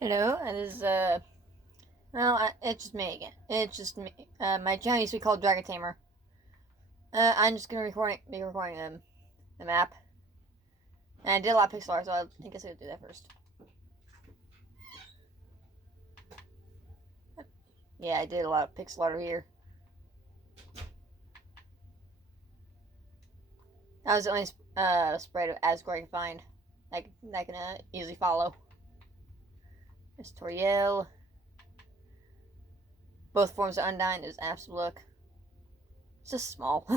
Hello, it is, it's just me again. It's just me. My channel used to be called Dragon Tamer. I'm just gonna be recording the map. And I did a lot of pixel art, so I guess I would do that first. Yeah, I did a lot of pixel art over here. That was the only sprite of Asgore I can find. I can easily follow. There's Toriel. Both forms of Undyne. There's Absolute. It's just small. I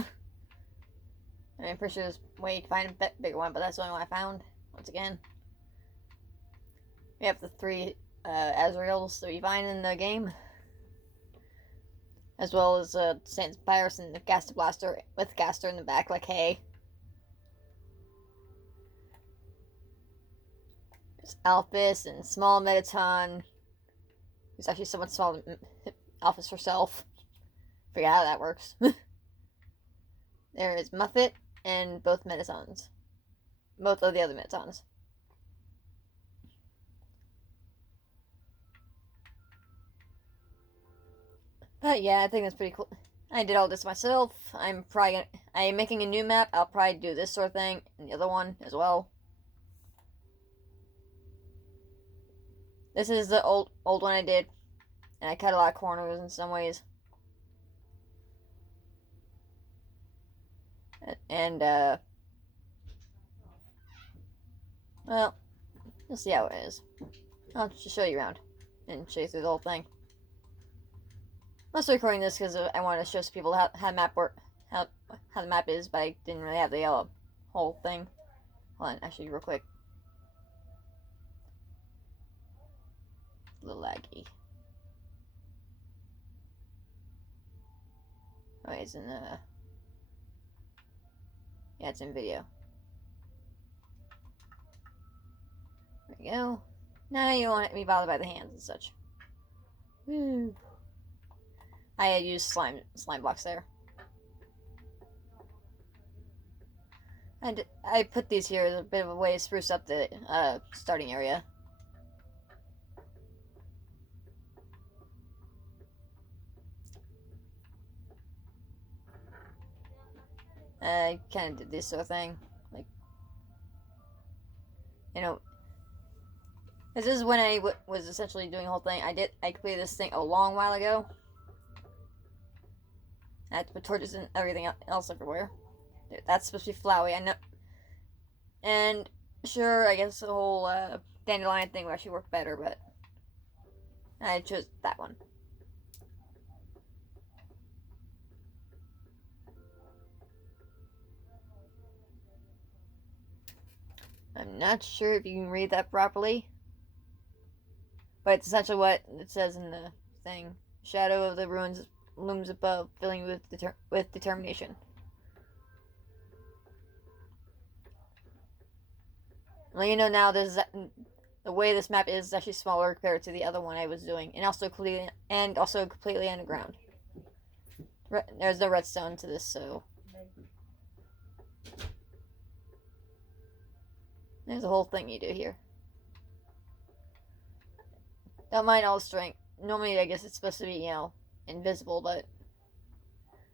mean, I'm pretty sure there's a way to find a bigger one, but that's the only one I found. Once again, we have the three Azraels that we find in the game, as well as Saint Pyrus and the Gaster Blaster with Gaster in the back, like hey. There's Alphys and Small Mettaton, who's actually somewhat small than Alphys herself. Forget how that works. There is Muffet and both Mettatons. Both of the other Mettatons. But yeah, I think that's pretty cool. I did all this myself. I'm making a new map. I'll probably do this sort of thing and the other one as well. This is the old one I did, and I cut a lot of corners in some ways. And well, you'll see how it is. I'll just show you around and show you through the whole thing. I'm also recording this because I wanted to show some people how the map how the map is, but I didn't really have the whole thing. Hold on, actually, real quick. A little laggy. Oh, it's in yeah, it's in video. There we go. Now you don't want to be bothered by the hands and such. Woo. I had used slime blocks there. And I put these here as a bit of a way to spruce up the starting area. I kind of did this sort of thing, like, you know, this is when I was essentially doing the whole thing. I completed this thing a long while ago. I had to put torches and everything else everywhere. That's supposed to be Flowey, I know. And sure, I guess the whole dandelion thing would actually work better, but I chose that one. I'm not sure if you can read that properly, but it's essentially what it says in the thing. Shadow of the ruins looms above, filling you with determination. Well, you know now this is the way this map is actually smaller compared to the other one I was doing, and also completely underground. There's no redstone to this, so there's a whole thing you do here. Don't mind all the strength. Normally, I guess it's supposed to be, invisible, but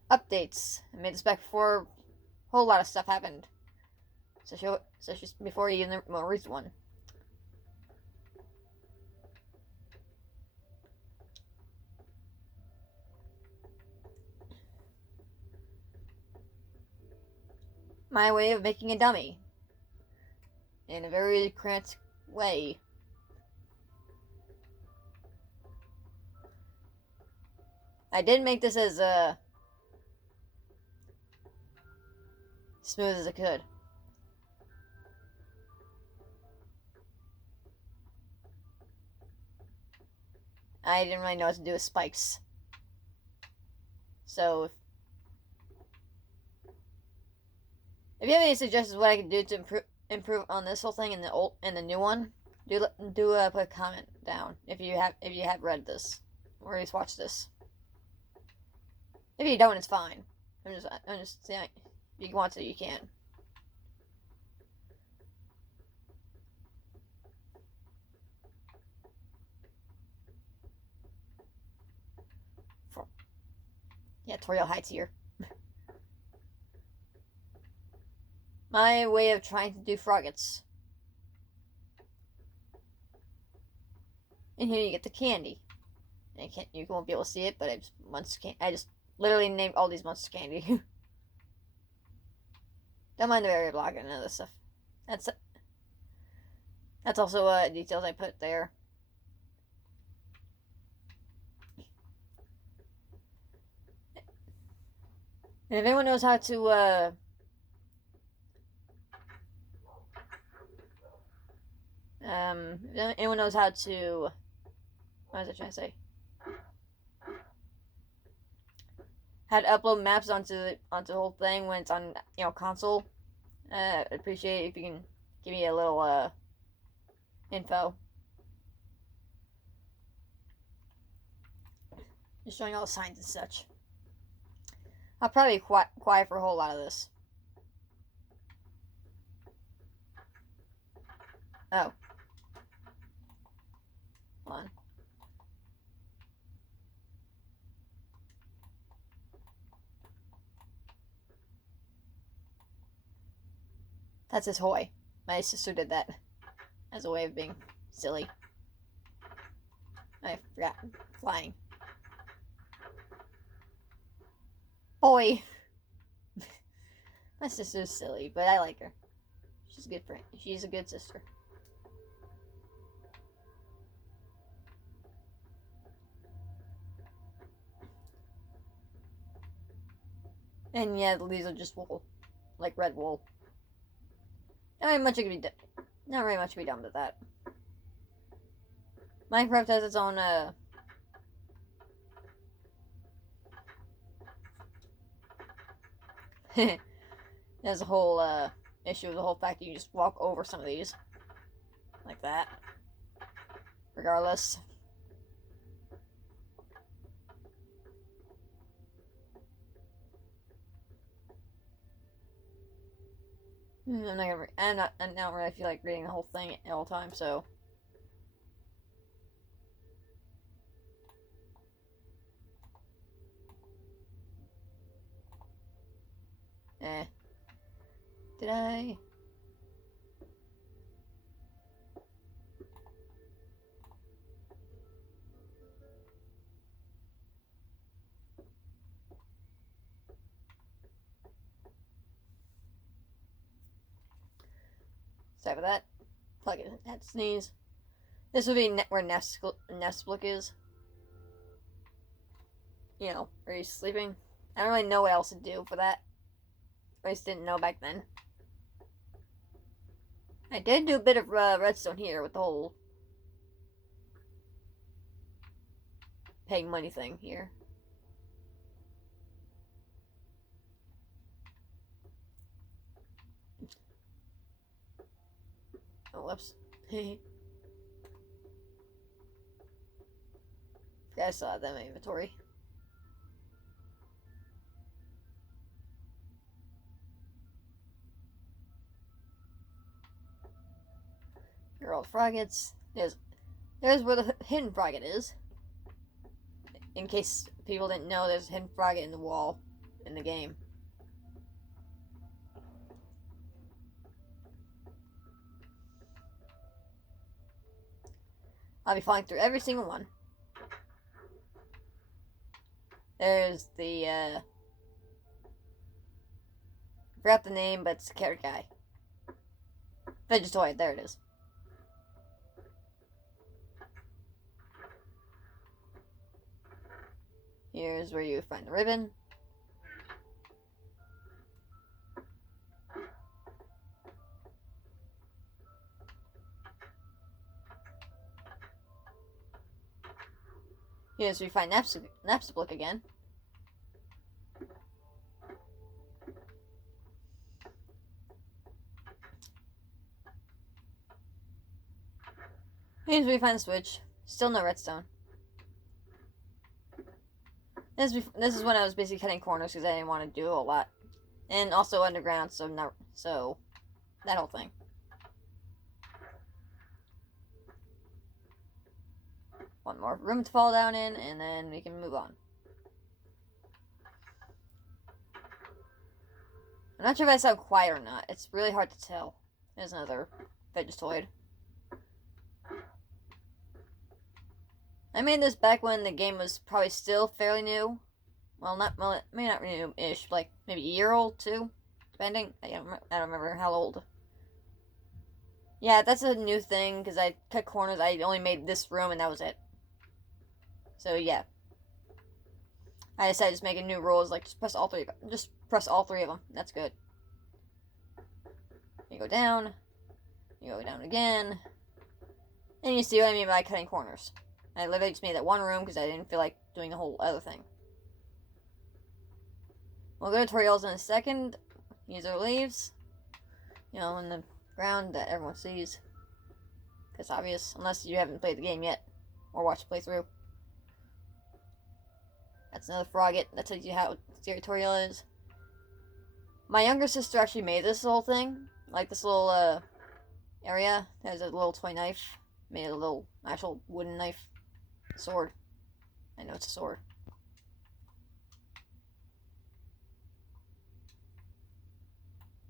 updates. I made this back before a whole lot of stuff happened. So she's before even the more recent one. My way of making a dummy. In a very cramped way. I did make this as smooth as I could. I didn't really know what to do with spikes. So if you have any suggestions what I can do to improve on this whole thing in the new one, do put a comment down if you have read this or at least watched this. If you don't, it's fine. I'm just saying, if you want to, you can. tutorial heights here. My way of trying to do froggets. And here you get the candy. And you won't be able to see it, but I just literally named all these monster candy. Don't mind the area block and other stuff. That's also details I put there. And if anyone knows how to if anyone knows how to, what was I trying to say? How to upload maps onto the whole thing when it's on console. I'd appreciate it if you can give me a little info. Just showing all the signs and such. I'll probably be quiet for a whole lot of this. Oh. Hold on. That's his hoy. My sister did that as a way of being silly. I forgot. Flying. Hoy. My sister's silly, but I like her. She's a good friend. She's a good sister. And yeah, these are just wool, like red wool. Not very much can be done with that. Minecraft has its own there's a whole issue with the whole fact that you just walk over some of these like that. Regardless. I don't really feel like reading the whole thing all the time, so. Did I? Sorry about that. Plug it. Had to sneeze. This would be where Nestblick is. You know, where he's sleeping. I don't really know what else to do for that. I just didn't know back then. I did do a bit of redstone here with the whole paying money thing here. Oh, whoops. I still have that in my inventory. Here are all the froggets. There's where the hidden frogget is. In case people didn't know, there's a hidden frogget in the wall in the game. I'll be flying through every single one. There's the, I forgot the name, but it's the carrot guy. Vegetoid, there it is. Here's where you find the ribbon. Here's where you find Nestblick again. Here's where you find the switch. Still no redstone. This is when I was basically cutting corners because I didn't want to do a lot, and also underground, so that whole thing. One more room to fall down in, and then we can move on. I'm not sure if I sound quiet or not. It's really hard to tell. There's another Vegetoid. I made this back when the game was probably still fairly new. Well, maybe not new-ish, like maybe a year old too, depending. I don't remember how old. Yeah, that's a new thing because I cut corners. I only made this room and that was it. So yeah, I decided to just make a new rules like just press all three. Just press all three of them. That's good. You go down. You go down again. And you see what I mean by cutting corners. I literally just made that one room because I didn't feel like doing the whole other thing. We'll go to tutorials in a second. User leaves. You know, in the ground that everyone sees. It's obvious, unless you haven't played the game yet. Or watched the playthrough. That's another frogget. That tells you how the tutorial is. My younger sister actually made this whole thing. Like this little area. There's a little toy knife. Made a little actual wooden knife. Sword. I know it's a sword.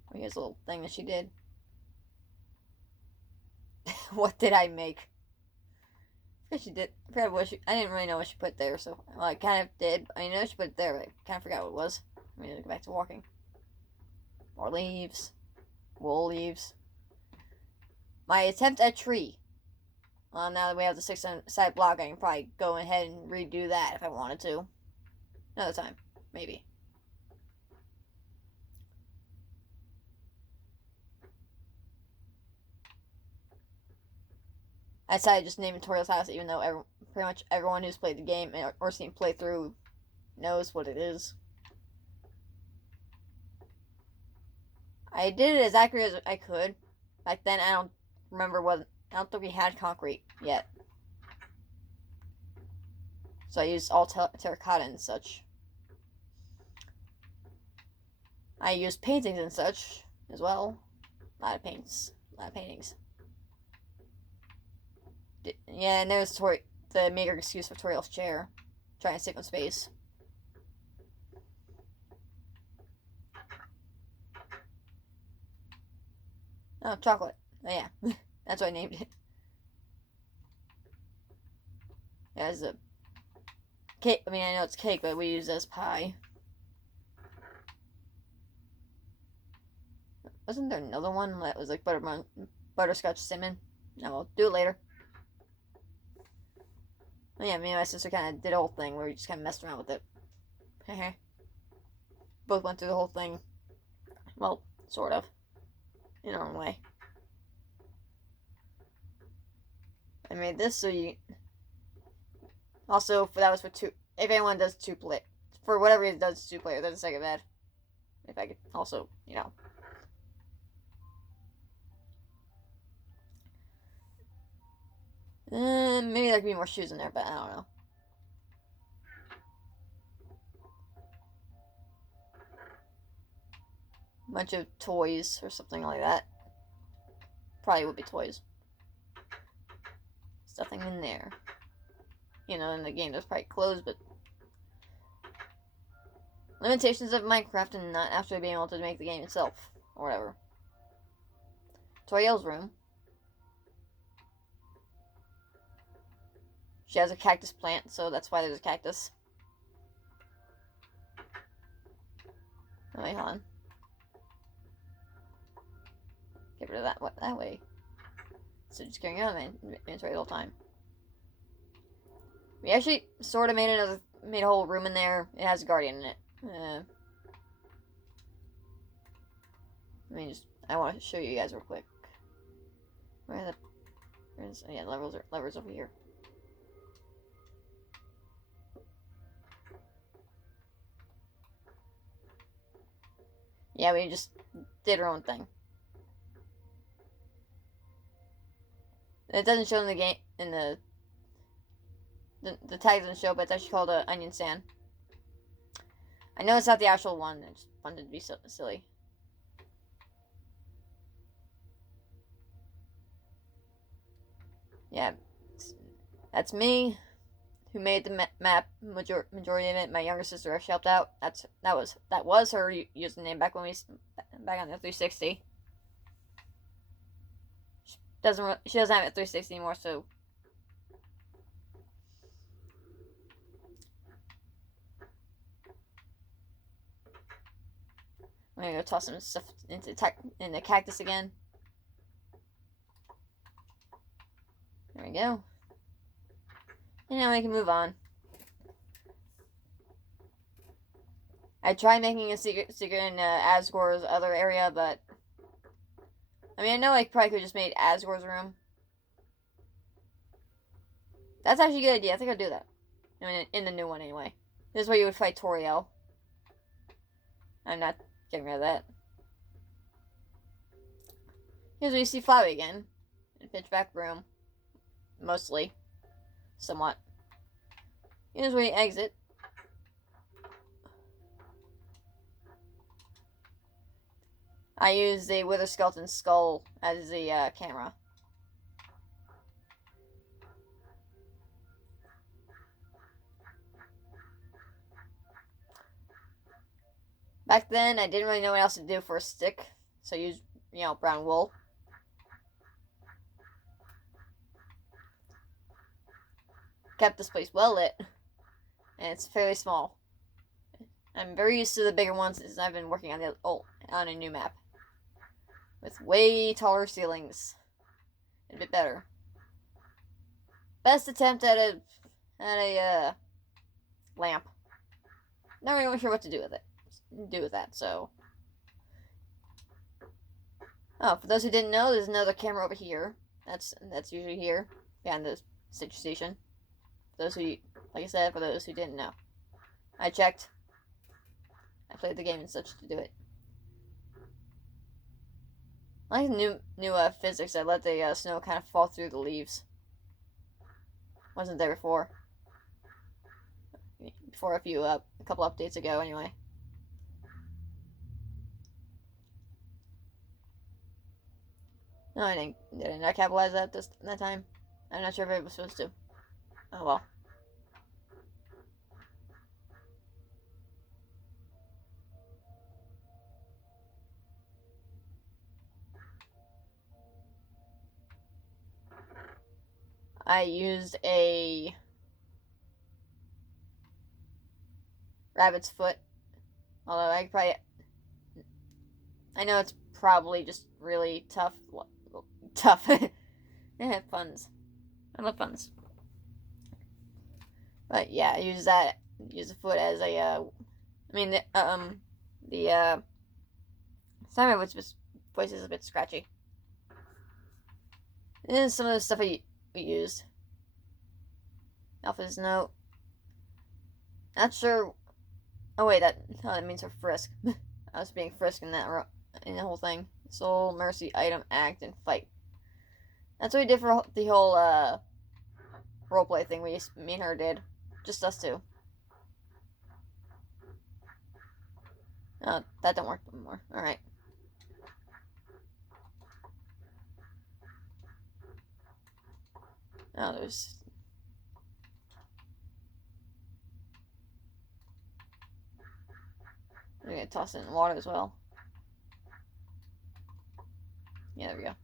Oh, here's a little thing that she did. What did I make? I she did. I forgot what I didn't really know what she put there, so well, I kind of did. I know she put it there, but I kind of forgot what it was. I'm gonna go back to walking. More leaves. Wool leaves. My attempt at tree. Well, now that we have the 6-side block, I can probably go ahead and redo that if I wanted to. Another time. Maybe. I decided to just name Tutorial's house, even though pretty much everyone who's played the game or seen playthrough knows what it is. I did it as accurate as I could. Back then, I don't think we had concrete yet. So I used all terracotta and such. I used paintings and such as well. A lot of paintings. Yeah, and there's the maker excuse for Toriel's chair. Trying to save on space. Oh, chocolate. Oh, yeah. That's what I named it. Yeah, it's a cake. I mean, I know it's cake, but we use it as pie. Wasn't there another one that was like butterscotch cinnamon? No, we'll do it later. Oh, yeah, me and my sister kind of did a whole thing where we just kind of messed around with it. Both went through the whole thing. Well, sort of. In our own way. I made this so you... Also, that was for two... If anyone does two-player... For whatever reason does two-player, that's a second bad. If I could also, you know... Maybe there could be more shoes in there, but I don't know. Bunch of toys or something like that. Probably would be toys. Nothing in there. You know, in the game that's probably closed, but limitations of Minecraft and not actually being able to make the game itself or whatever. Toriel's room. She has a cactus plant, so that's why there's a cactus. Oh, wait, hold on. Get rid of that way. So just carrying on my inventory the whole time. We actually sort of made a whole room in there. It has a guardian in it. I want to show you guys real quick. Yeah, levers over here. Yeah, we just did our own thing. It doesn't show in the game, in the tag doesn't show, but it's actually called onion sand. I know it's not the actual one, I just wanted to be so silly. Yeah, that's me, who made the map. Majority of it, my younger sister actually helped out. That was her username back back on the 360. She doesn't have a 360 anymore, so. I'm gonna go toss some stuff into the cactus again. There we go. And now we can move on. I tried making a secret in Asgore's other area, but I mean, I know I probably could have just made Asgore's room. That's actually a good idea. I think I'll do that. I mean, in the new one anyway. This is where you would fight Toriel. I'm not getting rid of that. Here's where you see Flowey again. In Pitchback room. Mostly. Somewhat. Here's where you exit. I use the Wither Skeleton skull as the camera. Back then, I didn't really know what else to do for a stick, so I used, brown wool. Kept this place well lit, and it's fairly small. I'm very used to the bigger ones since I've been working on a new map. With way taller ceilings. A bit better. Best attempt at a lamp. Not really sure what to do with that, so. Oh, for those who didn't know, there's another camera over here. That's usually here, behind the citrus station. For those who, like I said, for those who didn't know. I checked. I played the game and such to do it. I like the new physics that let the snow kind of fall through the leaves. Wasn't there before. Before a couple updates ago, anyway. No, I didn't. Did I not capitalize that that time? I'm not sure if I was supposed to. Oh well. I used a rabbit's foot. Although I know it's probably just really tough. Yeah, puns. I love puns. But yeah, I use the foot as a, sorry, my voice is a bit scratchy. This is some of the stuff we used. Alpha's note. Not sure. Oh wait, that means for frisk. I was being frisked in the whole thing. Soul, mercy, item, act, and fight. That's what we did for the whole roleplay thing. Me and her did, just us two. Oh, that don't work anymore. All right. Oh, there's. I'm gonna toss it in water as well. Yeah, there we go.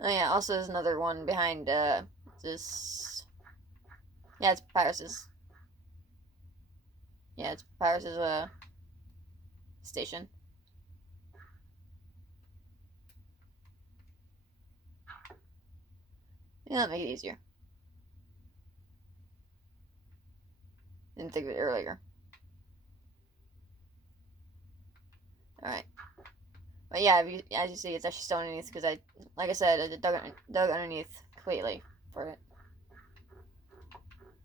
Oh yeah, also there's another one behind this. Yeah, it's Papyrus's. Yeah, it's Papyrus's station. Yeah, that'll make it easier. Didn't think of it earlier. Alright. But yeah, as you see, it's actually still underneath because like I said, I dug underneath completely for it.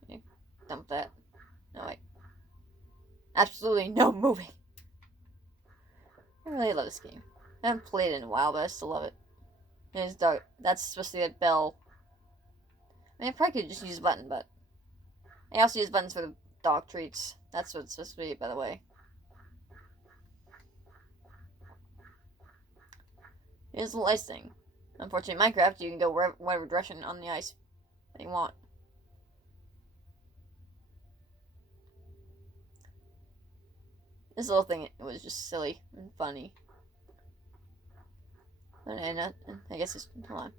Okay, dump that. No, wait. Absolutely no moving. I really love this game. I haven't played it in a while, but I still love it. It's dark. That's supposed to be a bell. I mean, I probably could just use a button, but I also use buttons for the dog treats. That's what it's supposed to be, by the way. Here's the ice thing. Unfortunately, in Minecraft, you can go whatever direction on the ice that you want. This little thing, it was just silly and funny. And I guess it's, hold on.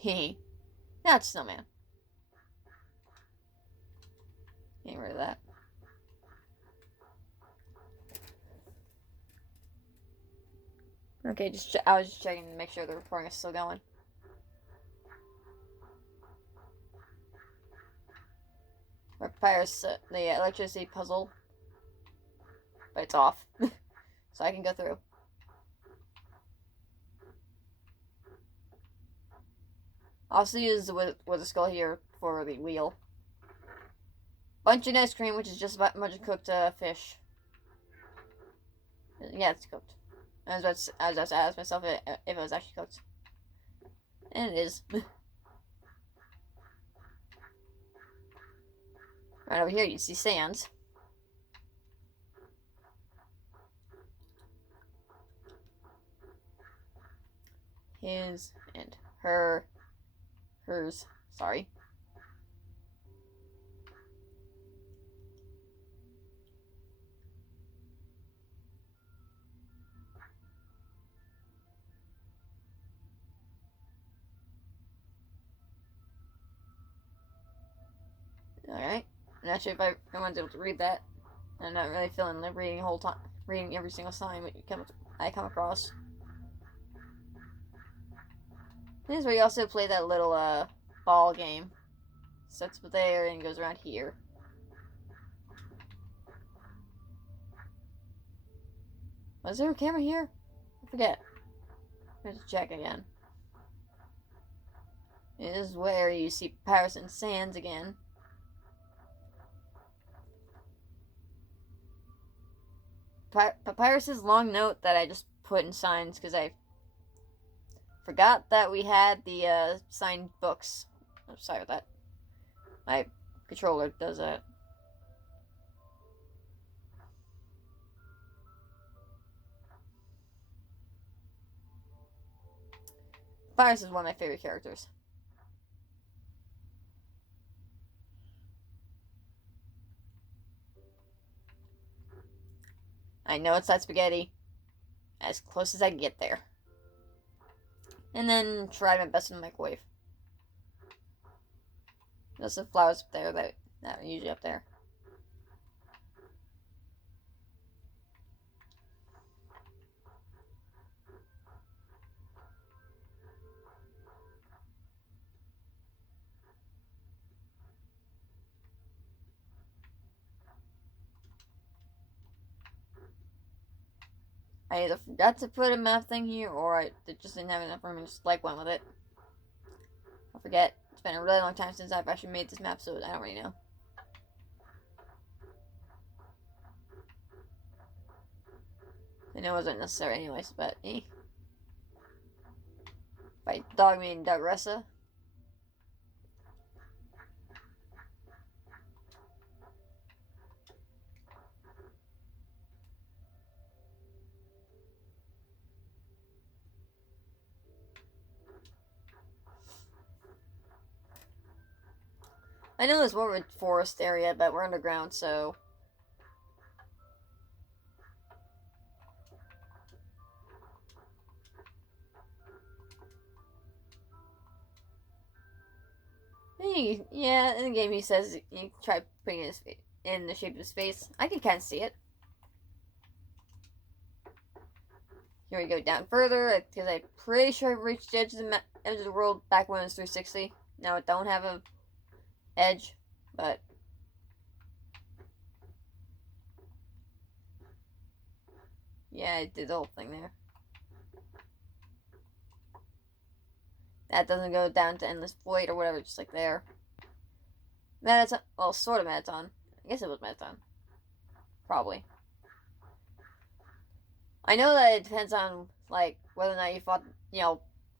Hee. That's snowman. Getting rid of that. Okay, I was just checking to make sure the recording is still going. Papyrus, the electricity puzzle, but it's off, so I can go through. I'll also use the wither skull here for the wheel. Bunch of ice cream, which is just about a bunch of cooked fish. Yeah, it's cooked. I was about to ask myself if it was actually cooked. And it is. Right over here, you see sands. His and hers. Sorry. Alright. I'm not sure if I want to be able to read that. I'm not really feeling like reading the whole time, reading every single sign I come across. This is where you also play that little ball game. Sets up there and goes around here. Was there a camera here? I forget. I have to check again. This is where you see Papyrus and Sands again. Papyrus's long note that I just put in signs because I forgot that we had the signed books. I'm sorry about that. My controller does that. Papyrus is one of my favorite characters. I know it's that spaghetti. As close as I can get there. And then try my best in the microwave. There's some flowers up there that are usually up there. I either forgot to put a map thing here, or I just didn't have enough room and just went with it. I forget. It's been a really long time since I've actually made this map, so I don't really know. I know it wasn't necessary anyways, but eh. By dog meaning Dogressa. I know there's more of a forest area, but we're underground, so... Yeah, in the game he says you try putting it in the shape of his face. I can kind of see it. Here we go down further, because I'm pretty sure I've reached the edge of the world back when it was 360. Now it don't have a edge, but... Yeah, I did the whole thing there. That doesn't go down to Endless Void or whatever, just like there. Metaton, well, sort of Metaton. I guess it was Metaton. Probably. I know that it depends on like whether or not you fought,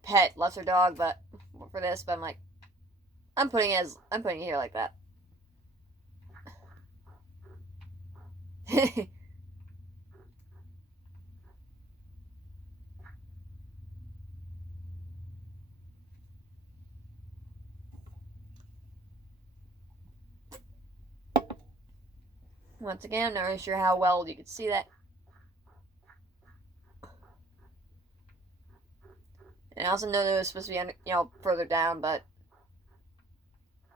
pet lesser dog, but for this, but I'm like, I'm putting it here like that. Once again, I'm not really sure how well you can see that. And I also know that it was supposed to be, further down, but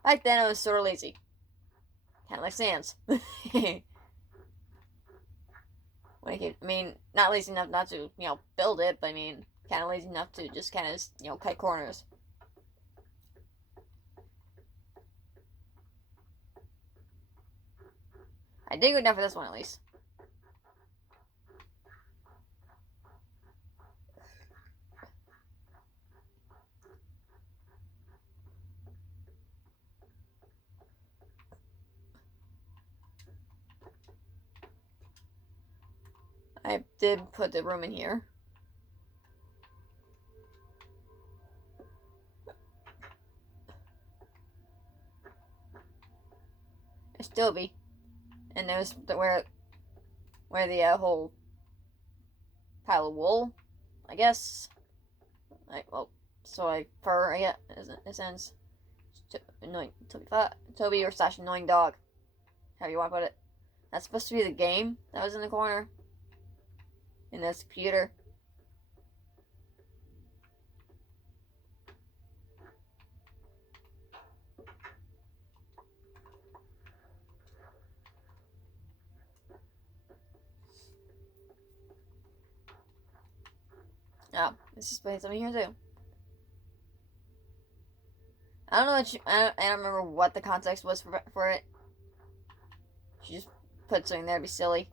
back then I was sort of lazy. Kind of like Sans. Not lazy enough not to, build it, but kind of lazy enough to just kind of, cut corners. I did good enough for this one, at least. I did put the room in here. There's still be. And there's where the whole pile of wool, I guess. Fur, I guess, in a sense. Annoying Toby or slash annoying dog. However you want to put it. That's supposed to be the game that was in the corner. In this computer. Oh, this is playing something here too. I don't know I don't remember what the context was for it. She just put something there to be silly.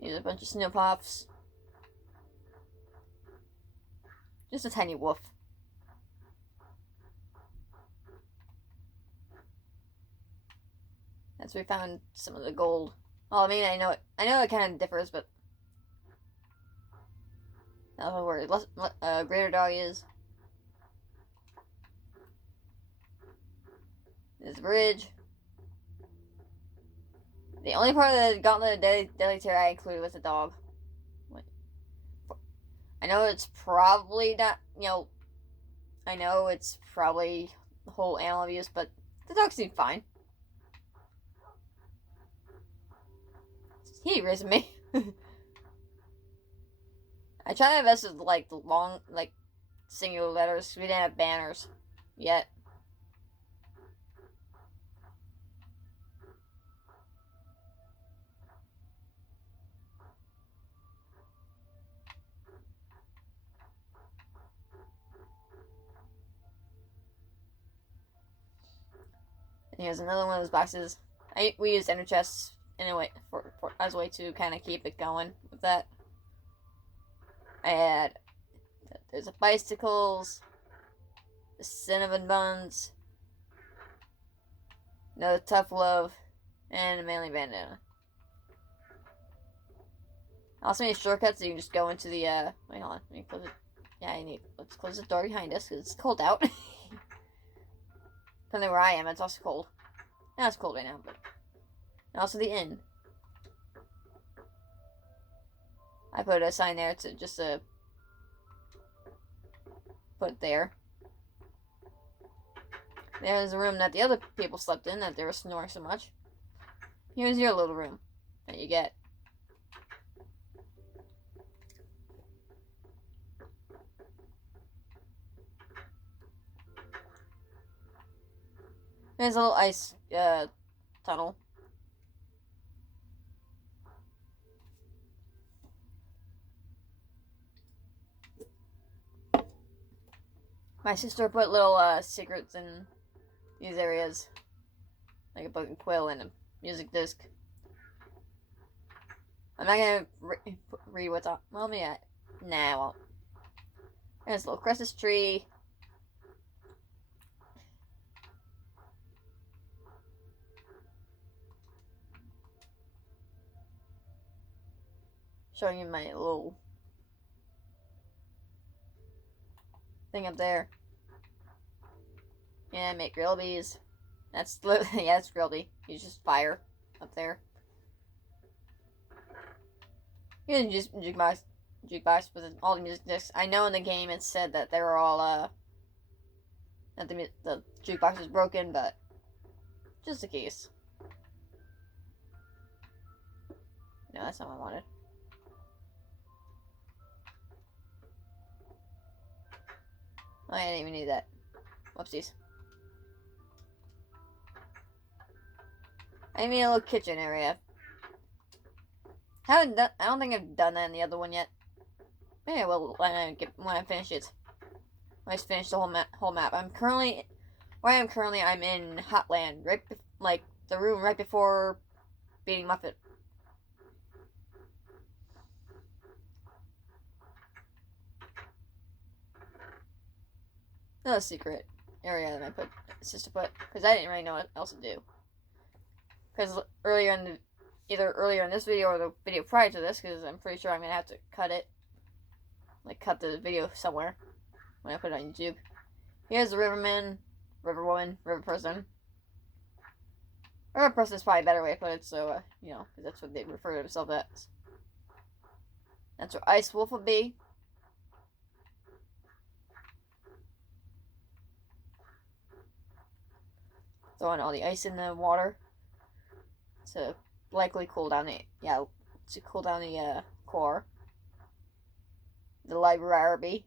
Here's a bunch of snow puffs. Just a tiny wolf. That's where we found some of the gold. Well, I know it kind of differs, but that's where greater dog is. There's the bridge. The only part of the Gauntlet of Deadly Terror I included was the dog. I know it's probably not, I know it's probably the whole animal abuse, but the dog seemed fine. He risen me. I tried my best with, the long, singular letters. We didn't have banners yet. And here's another one of those boxes. We used ender chests anyway as a way to kind of keep it going with that. There's the bicycles, the cinnamon buns, no tough love, and a manly bandana. Also made shortcuts so you can just go into the wait, hold on, let me close it. Yeah, let's close the door behind us because it's cold out. Depending where I am, it's also cold. Now it's cold right now, but and also the inn. I put a sign there to just put it there. There's a room that the other people slept in that they were snoring so much. Here's your little room that you get. There's a little ice tunnel. My sister put little secrets in these areas, like a book and quill and a music disc. I'm not gonna read what's on. Well, yeah, nah, I won't. There's a little Christmas tree. showing you my little thing up there. And make grillbies. That's literally, yeah, that's grillbee. You just fire up there. You can just jukebox with all the music discs. I know in the game it said that they were all that the jukebox was broken, but just in case. No, that's not what I wanted. Oh, I didn't even need that. Whoopsies. I mean a little kitchen area. I don't think I've done that in the other one yet. Maybe I will when I finish it. When I finish the whole map. I'm currently I'm in Hotland, right like the room right before beating Muffet. Another secret area that my sister put because I didn't really know what else to do. Because earlier in this video or the video prior to this, because I'm pretty sure I'm gonna have to cut it, like cut the video somewhere when I put it on YouTube. Here's the Riverman, Riverwoman, River Person. River Person is probably a better way to put it, so you know, because that's what they refer to themselves as. That's where Ice Wolf would be. Throwing all the ice in the water to likely cool down the core. The library.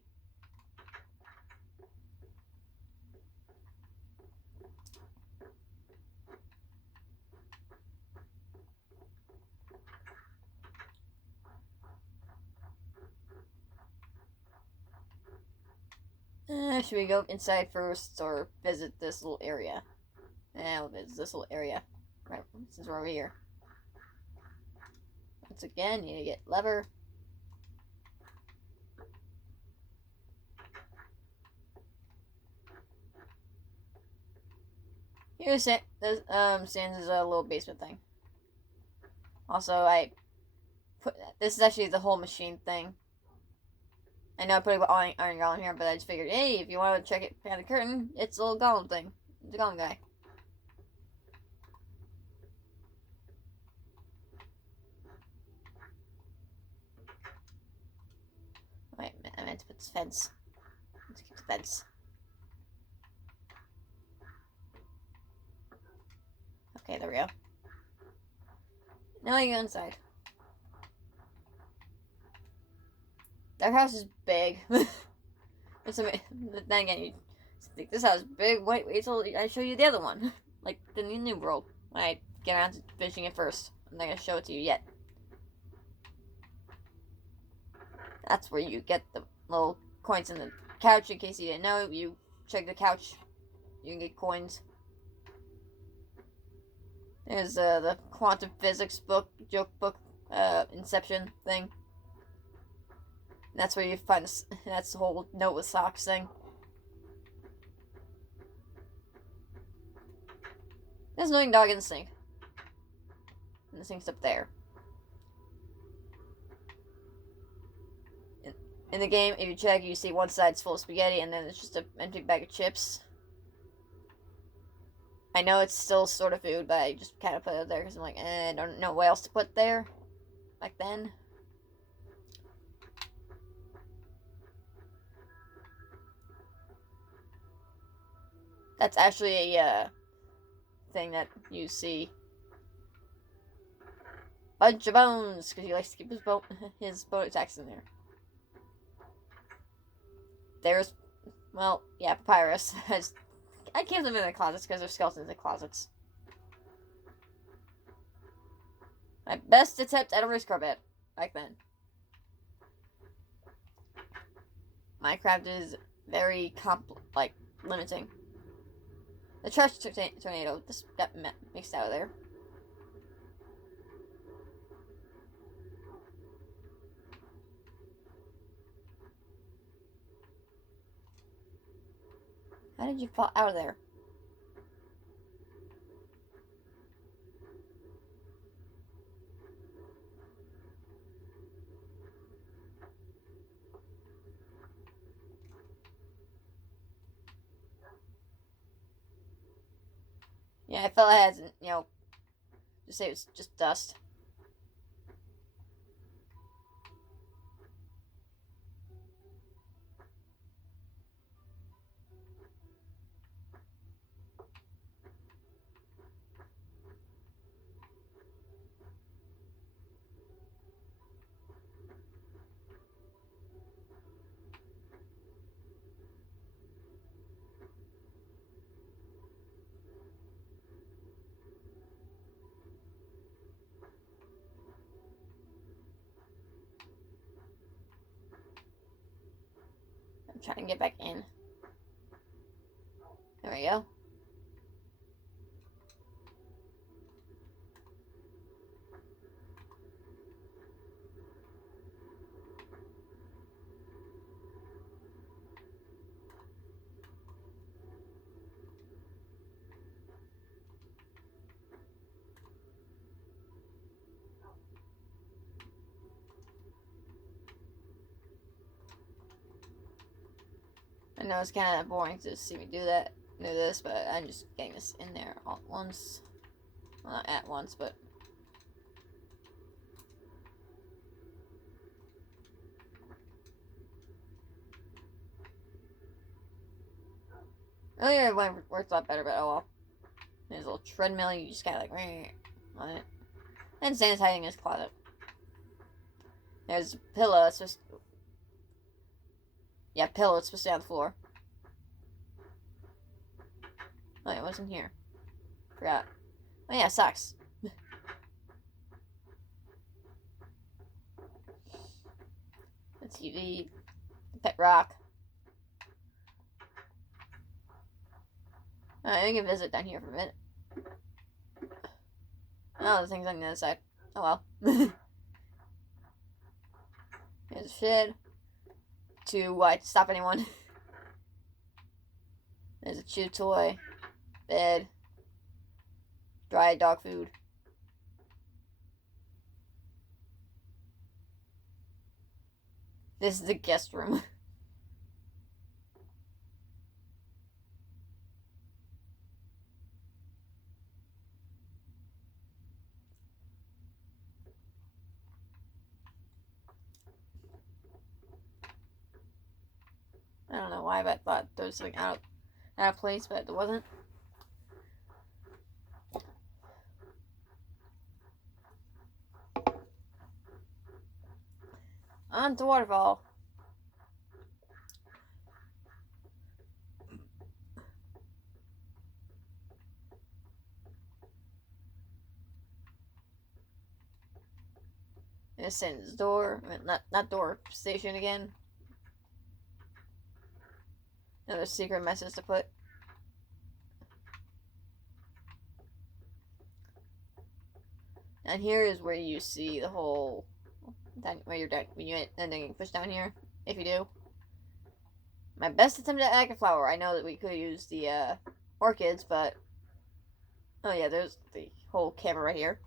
Should we go inside first or visit this little area? We'll visit this little area. Right, since we're over here. Once again, you need to get lever. Here's Sans' little basement thing. Also, I put this is actually the whole machine thing. I know I put an iron golem here, but I just figured, hey, if you want to check it behind the curtain, it's a little golem thing. It's a golem guy. Wait, I meant to put this fence. Let's keep the fence. Okay, there we go. Now you go inside. That house is big. Then again, you think this house is big. Wait till I show you the other one. Like the new world. When I get around to finishing it first. I'm not going to show it to you yet. That's where you get the little coins in the couch. In case you didn't know, you check the couch. You can get coins. There's the quantum physics joke book, Inception thing. That's where you find this. That's the whole note with socks thing. There's an annoying dog in the sink. And the sink's up there. In the game, if you check, you see one side's full of spaghetti and then it's just an empty bag of chips. I know it's still sort of food, but I just kind of put it there because I'm like, I don't know what else to put there back then. That's actually a thing that you see. Bunch of bones, because he likes to keep his bone attacks in there. There's, well, yeah, papyrus. I keep them in the closets because they're skeletons in the closets. My best attempt at a risk carpet back then. Minecraft is very limiting. The trash tornado just got mixed out of there. How did you fall out of there? Yeah, I felt it hasn't, just say it's just dust. I'm trying to get back in. There we go. I know it's kind of boring to see me do this, but I'm just getting this in there all at once. Well, not at once, but... Earlier one worked a lot better, but oh well. There's a little treadmill, you just gotta like... on it. And sanitizing his closet. There's a pillow, it's just... Yeah, pillow, it's supposed to be on the floor. Oh, it wasn't here. Forgot. Oh yeah, socks. The TV. The pet rock. Alright, we can visit down here for a minute. Oh, the thing's on the other side. Oh well. There's a shed. To stop anyone. There's a chew toy. Bed. Dry dog food. This is the guest room. I don't know why, but I thought there was something out of place, but it wasn't. On to waterfall. This ends door. I mean, not door. Station again. Another secret message to put. And here is where you see the whole... Where you're dead. When you end up pushed down here. If you do. My best attempt at Agate Flower. I know that we could use the orchids, but... Oh yeah, there's the whole camera right here.